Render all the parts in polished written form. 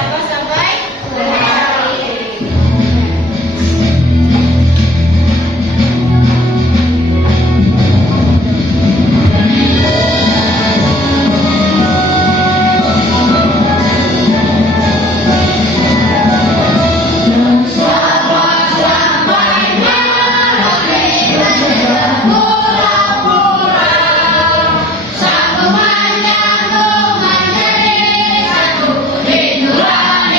bersama sampai berakhir. Satu menyatu menjadi satu rinduan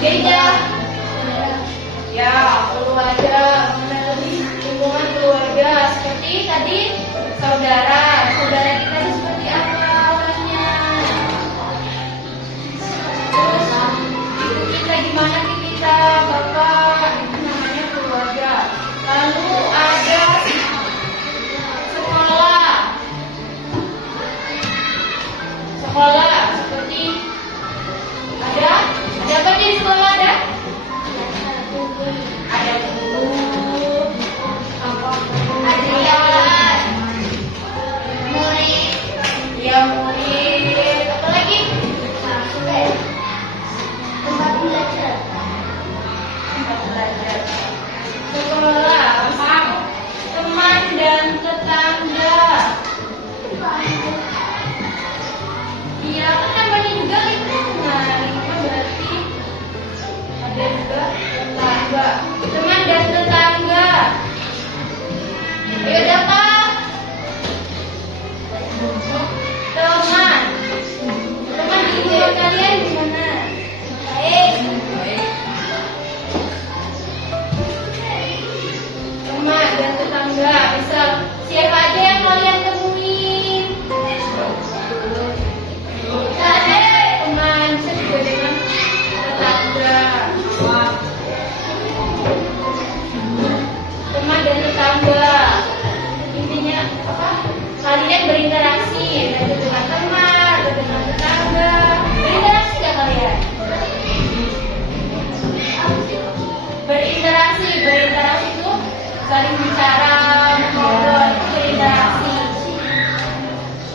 Beda. Ya, keluarga, mengenali lingkungan keluarga seperti tadi saudara. Saudara kita itu seperti apa orangnya? Terus ibu kita gimana kita, bapak, itu namanya keluarga. Lalu ada sekolah. Sekolah seperti ada apa di sekolah ada? Ada guru, ada murid, ya murid, apa lagi? Tempat belajar. Sekolah, teman dan tetangga. Iya, kan namanya juga lingkungan. Lingkungan berarti ada juga tetangga. Teman dan tetangga. Ayo dapat. Teman. Teman di lingkungan kalian gimana? Baik. Teman dan tetangga. Misal siapa aja yang kalian temuin? Teman, bisa juga dengan tetangga. Teman dan tetangga. Intinya apa? Kalian berinteraksi dengan teman, dengan tetangga. Berinteraksi nggak kalian? Berinteraksi itu saling bicara, ngobrol, berinteraksi.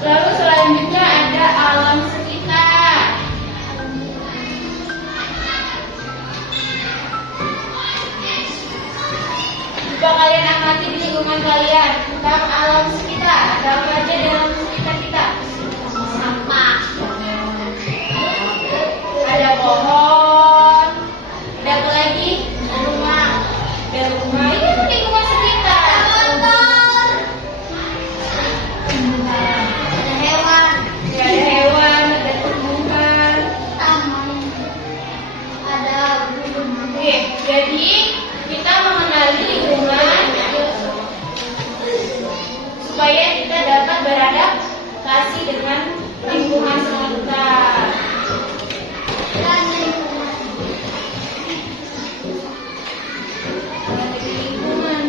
Lalu selanjutnya ada alam sekitar. Coba kalian amati di lingkungan kalian tentang alam sekitar. Ada apa aja dalam sekitar kita? Sampah. Ada pohon. Ada apa lagi? Rumah. Ada rumah. Ini lingkungan sekitar. Ada hewan, ada tumbuhan, ada burung. Oke, jadi kita mengenali lingkungan supaya kita dapat beradaptasi dengan lingkungan sekitar. Lingkungan,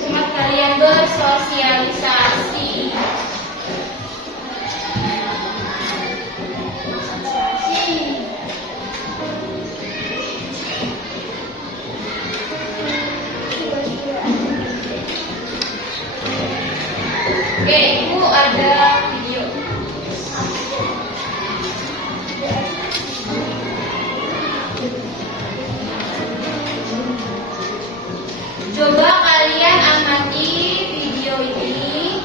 tempat kalian bersosialisasi. Oke, Ibu ada video. Coba kalian amati video ini.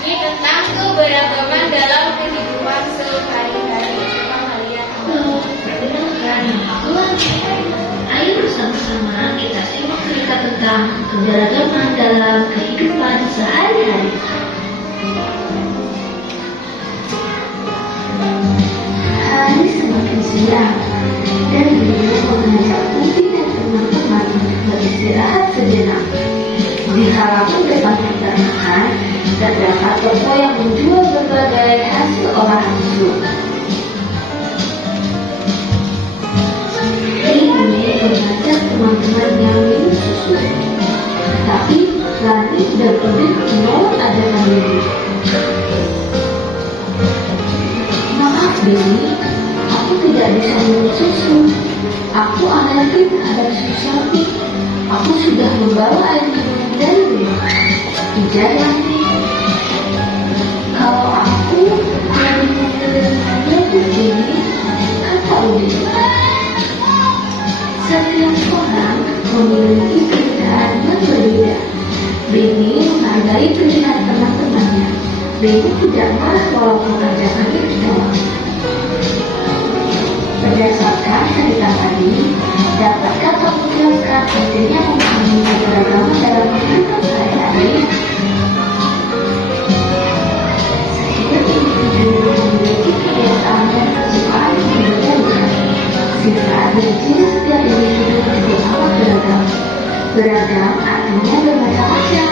Ini tentang keberagaman dalam kehidupan sehari-hari. Coba kalian amati. Ayo bersama-sama kita simak cerita tentang keberagaman dalam kehidupan sehari-hari. Hari semakin siang dan beliau mengajak Upi dan teman-teman untuk beristirahat sejenak. Di halaman depan peternakan terdapat toko yang menjual berbagai hasil olahan susu. Mengajak teman-temannya minum susu, tapi Lani dan Udin menolak ajakan ini. Maaf Dewi, aku tidak bisa minum susu. Aku alergi terhadap susu sapi. Aku sudah membawa air minum dari rumah. Tidak Lani. Kalau aku lebih memilih begini, kata Udin. Setiap orang memiliki pilihan yang berbeda. Beni menghargai pilihan teman-temannya. Beni tidak marah walaupun ajakan itu ditolak. Berdasarkan cerita tadi, dapatkah kamu jelaskan pentingnya memahami keberagaman dalam kehidupan sehari-hari? Setiap individu memiliki kebiasaan dan kesukaan beragam artinya bermacam-macam.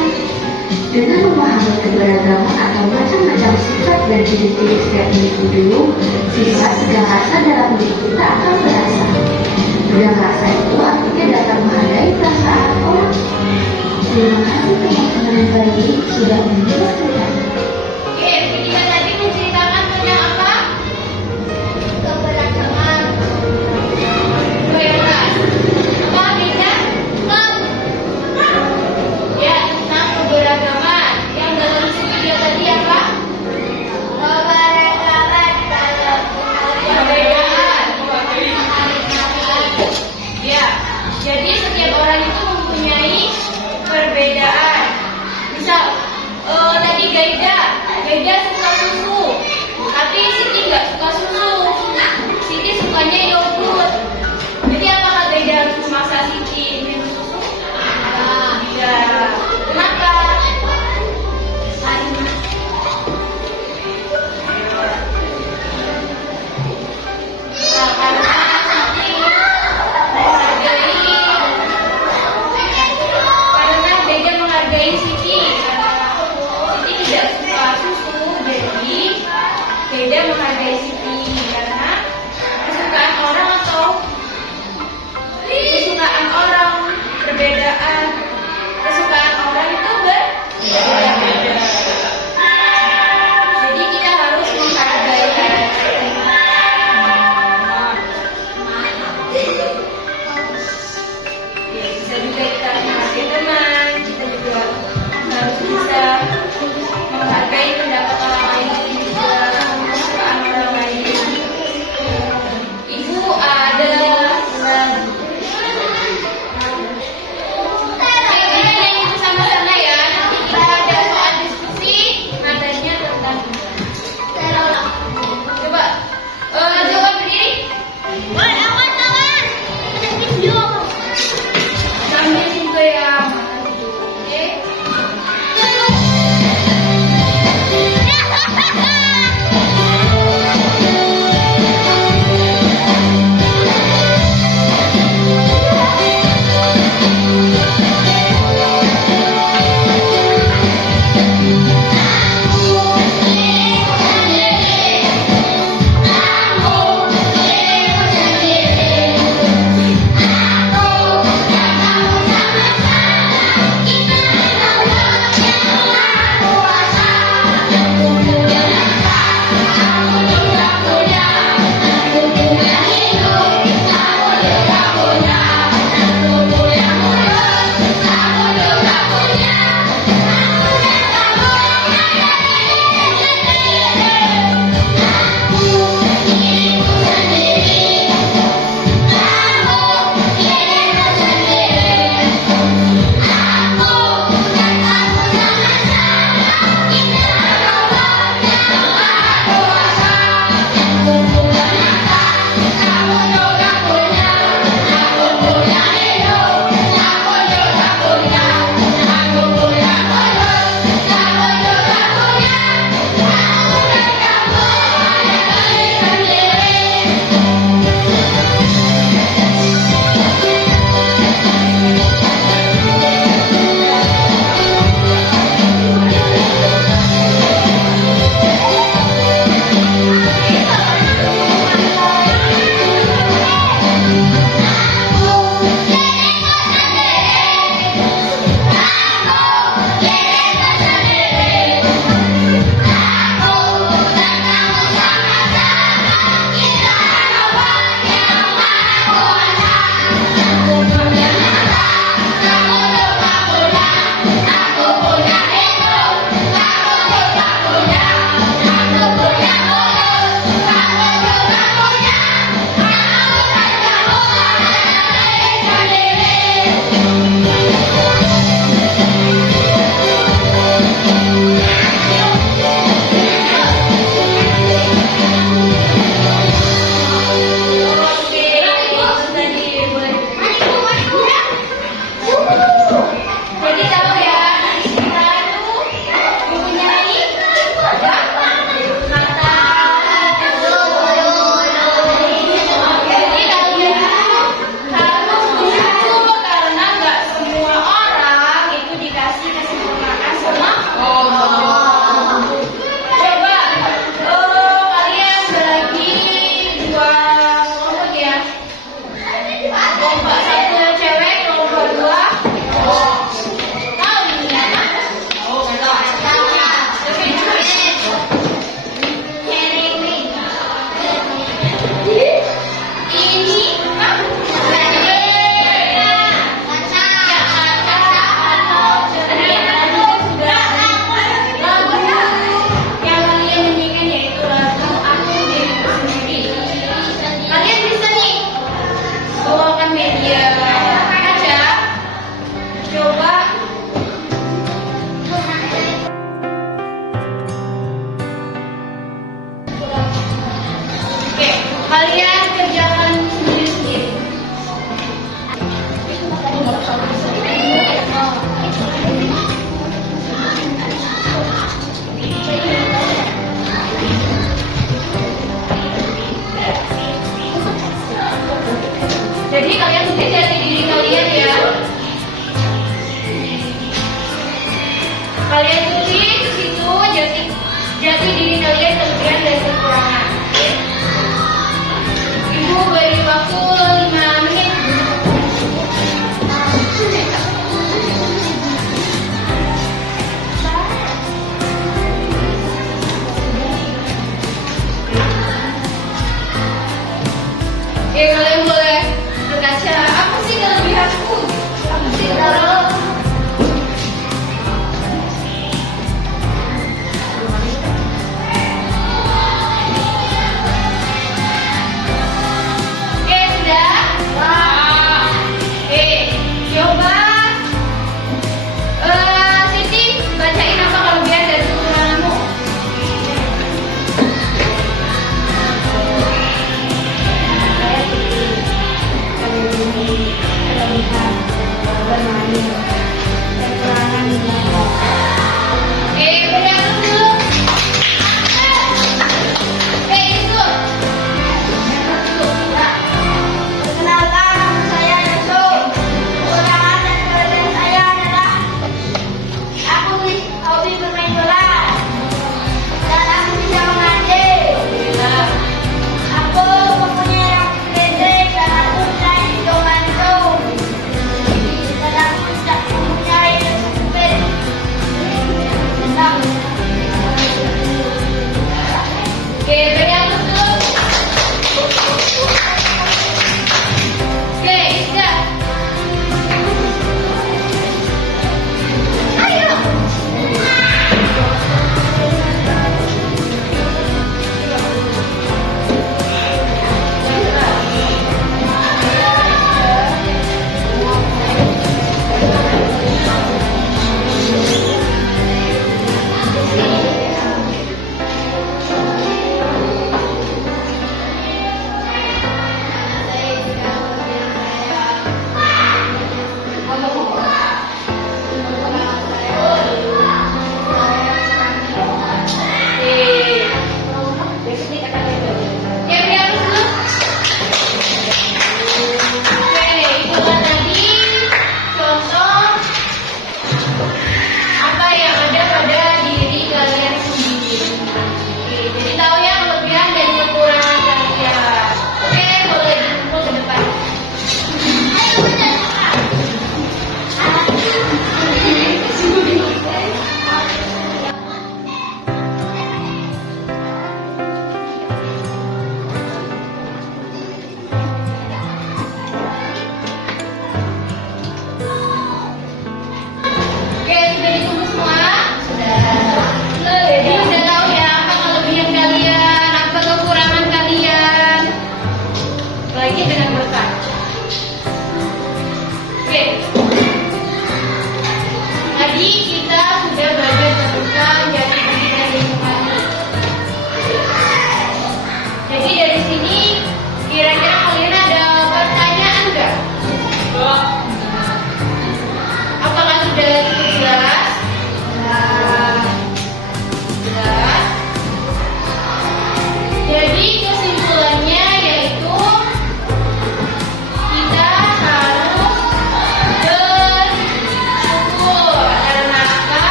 Dengan memahami keberagaman atau macam-macam sifat dan ciri-ciri setiap individu, sifat dan rasa dalam diri kita akan berasa. Dan rasa itu artinya dapat menghargai perasaan orang. Terima kasih teman-teman yang baik sudah menyimak cerita. Oke, video tadi menceritakan tentang apa? Keberagaman. Bebas. Apa artinya? Ya, tentang keberagaman. Yang dalam video tadi apa? Keberagaman dalam perbedaan. Ya, jadi setiap orang itu mempunyai perbedaan. Misal, tadi Gaida suka susu, tapi Siti nggak suka susu. Siti sukanya yogurt. Jadi apakah Gaida harus memaksa Siti minum susu? Tidak. Kenapa? Karena Siti Gaida menghargai Siti. Siti tidak suka susu, jadi Gaida menghargai Siti karena kesukaan orang atau kesukaan orang perbedaan. Kesukaan orang itu berbeda-beda. Jadi kita harus menghargai. Bisa juga kita menghargai teman, kita juga harus bisa menghargai pendapat orang lain, juga kesukaan orang lain. Ibu ada sama-sama ya. Nanti kita ada soal diskusi, materinya tentang coba berdiri. Sambil pintu ya. Oke. semua Kalian tulis di situ jati diri kalian, kelebihan dan kekurangan. Ibu beri waktu 5 menit. Kalian boleh berkaca. Apa sih kelebihanku? Apa sih kalau coba Siti bacain apa kelebihan dan kekuranganmu. Saya Siti kelebihan bermain, kekurangan beri aku dulu. Yusuf. Perkenalkan, nama saya Yusuf. Kekurangan dan kelebihan saya adalah aku hobi bermain bola dan aku bisa mengaji. Aku mempunyai rambut pendek dan aku mempunyai hidung mancung dan aku tidak mempunyai kuping. Beri aku dulu. Ida. Ayo.